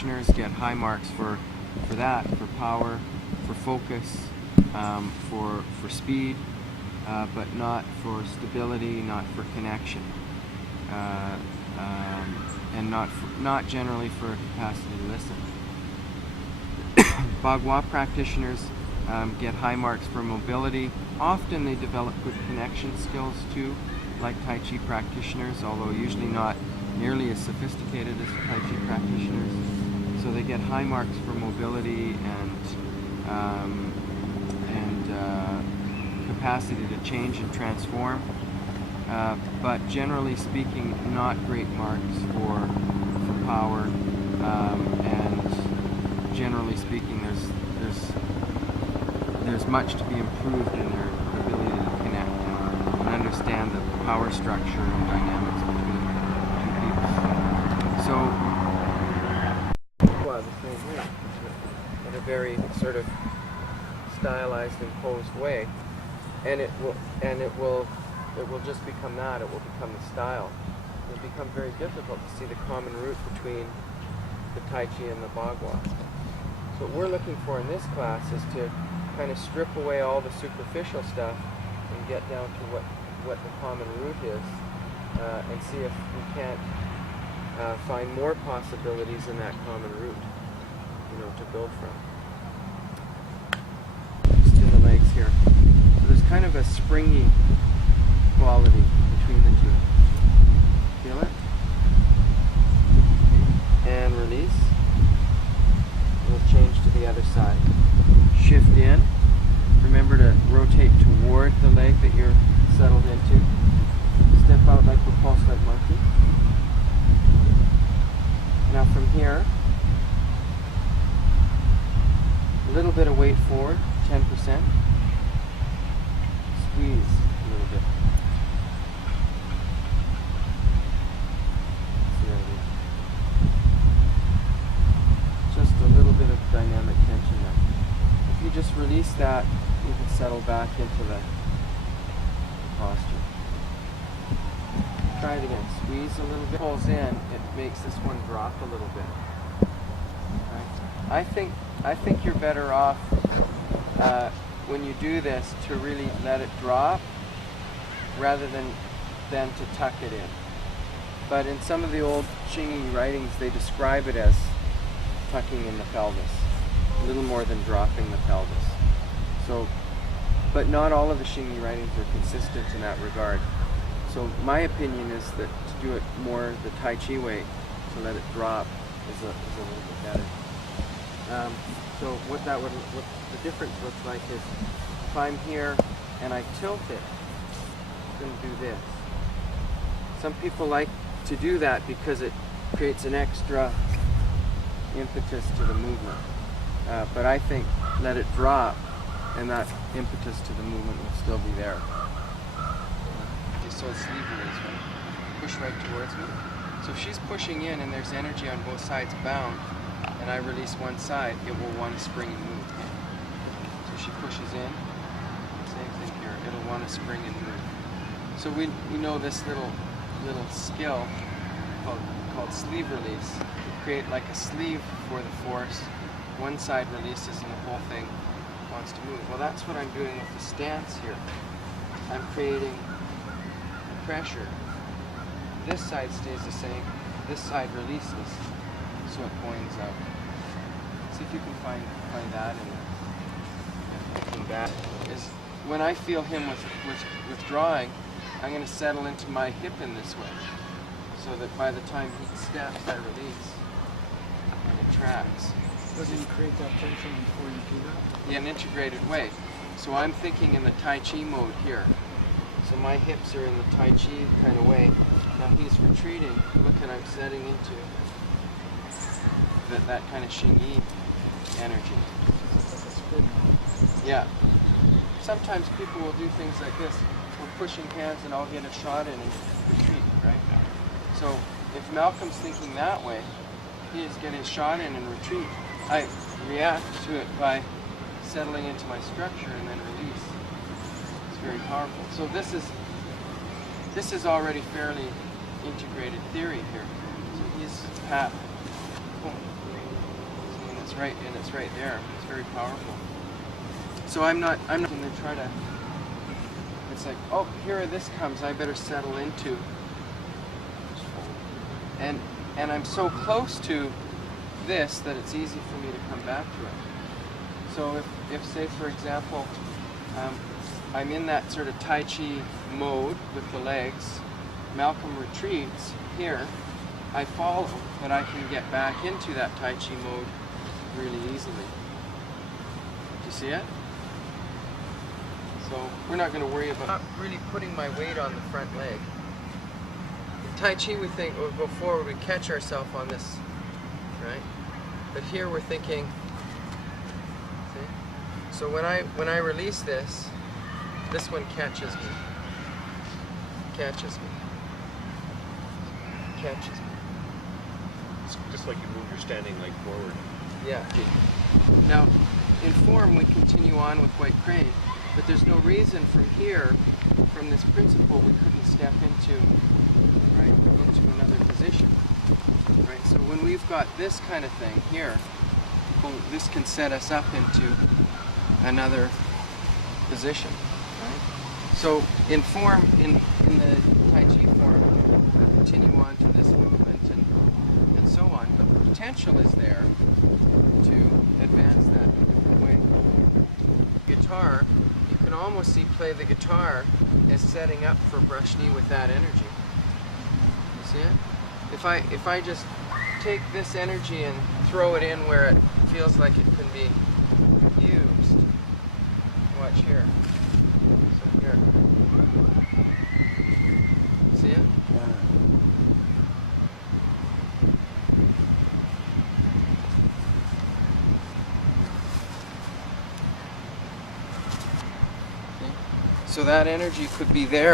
practitioners get high marks for that, for power, for focus, for speed, but not for stability, not for connection, and not generally for capacity to listen. Bagua practitioners get high marks for mobility. Often they develop good connection skills too, like Tai Chi practitioners, although usually not nearly as sophisticated as Tai Chi practitioners. So they get high marks for mobility and capacity to change and transform, but generally speaking, not great marks for power, and generally speaking, there's much to be improved in their ability to connect and understand the power structure and dynamics between two people. So, the same way, in a very sort of stylized, imposed way, and it will just become that. It will become the style. It will become very difficult to see the common root between the Tai Chi and the Bagua. So what we're looking for in this class is to kind of strip away all the superficial stuff and get down to what the common root is, and see if we can't find more possibilities in that common root, to build from. Just in the legs here. So there's kind of a springy quality between the two. Feel it? And release. We'll change to the other side. Shift in. Remember to rotate toward the leg that you're settled into. Step out like repulse like monkey. Now from here, a little bit of weight forward, 10%. Squeeze a little bit. Just a little bit of dynamic tension there. If you just release that, you can settle back into the posture. Try it again. Squeeze a little bit. Pulls in, it makes this one drop a little bit. Right? I think you're better off when you do this to really let it drop rather than to tuck it in. But in some of the old Xingyi writings, they describe it as tucking in the pelvis, a little more than dropping the pelvis. So, but not all of the Xingyi writings are consistent in that regard. So my opinion is that to do it more the Tai Chi way, to let it drop, is a little bit better. So what the difference looks like is if I'm here and I tilt it, it's going to do this. Some people like to do that because it creates an extra impetus to the movement. But I think let it drop and that impetus to the movement will still be there. Okay, so it's sleeve release, right? Push right towards me. So if she's pushing in and there's energy on both sides bound, and I release one side, it will want to spring and move. So she pushes in, same thing here, it'll want to spring and move. So we know this little skill called sleeve release. We create like a sleeve for the force. One side releases and the whole thing wants to move. Well, that's what I'm doing with the stance here. I'm creating pressure. This side stays the same, this side releases, so it points out. See if you can find that in there. Looking back is when I feel him withdrawing, I'm going to settle into my hip in this way, so that by the time he steps, I release and it tracks. Doesn't he create that tension before you do that? In an integrated way. So I'm thinking in the Tai Chi mode here. So my hips are in the Tai Chi kind of way. Now he's retreating. Look, and I'm setting into that kind of Xingyi energy. Yeah. Sometimes people will do things like this. We're pushing hands and I'll get a shot in and retreat, right? So if Malcolm's thinking that way, he is getting shot in and retreat. I react to it by settling into my structure and then release. It's very powerful. So this is already fairly integrated theory here. So he's pat, boom, right, and it's right there. It's very powerful. So I'm not going to try to, it's like, oh, here this comes, I better settle into. And I'm so close to this that it's easy for me to come back to it. So if say for example, I'm in that sort of Tai Chi mode with the legs, Malcolm retreats here, I follow, but I can get back into that Tai Chi mode really easily. Do you see it? So we're not going to worry about not really putting my weight on the front leg. In Tai Chi we think we'll go forward, we catch ourselves on this, right? But here we're thinking, see? So when I release this one catches me, catches me, catches me. It's just like you move your standing leg forward. Yeah. Now, in form we continue on with white crane, but there's no reason from here, from this principle, we couldn't step into, right, into another position, right? So when we've got this kind of thing here, well, this can set us up into another position, right? So in form, in the Tai Chi form, we'll continue on to this movement and so on, but the potential is there to advance that in a different way. Guitar, you can almost see play the guitar as setting up for brush knee with that energy. You see it? If I just take this energy and throw it in where it feels like it can be used. Watch here. So here. See it? So that energy could be there.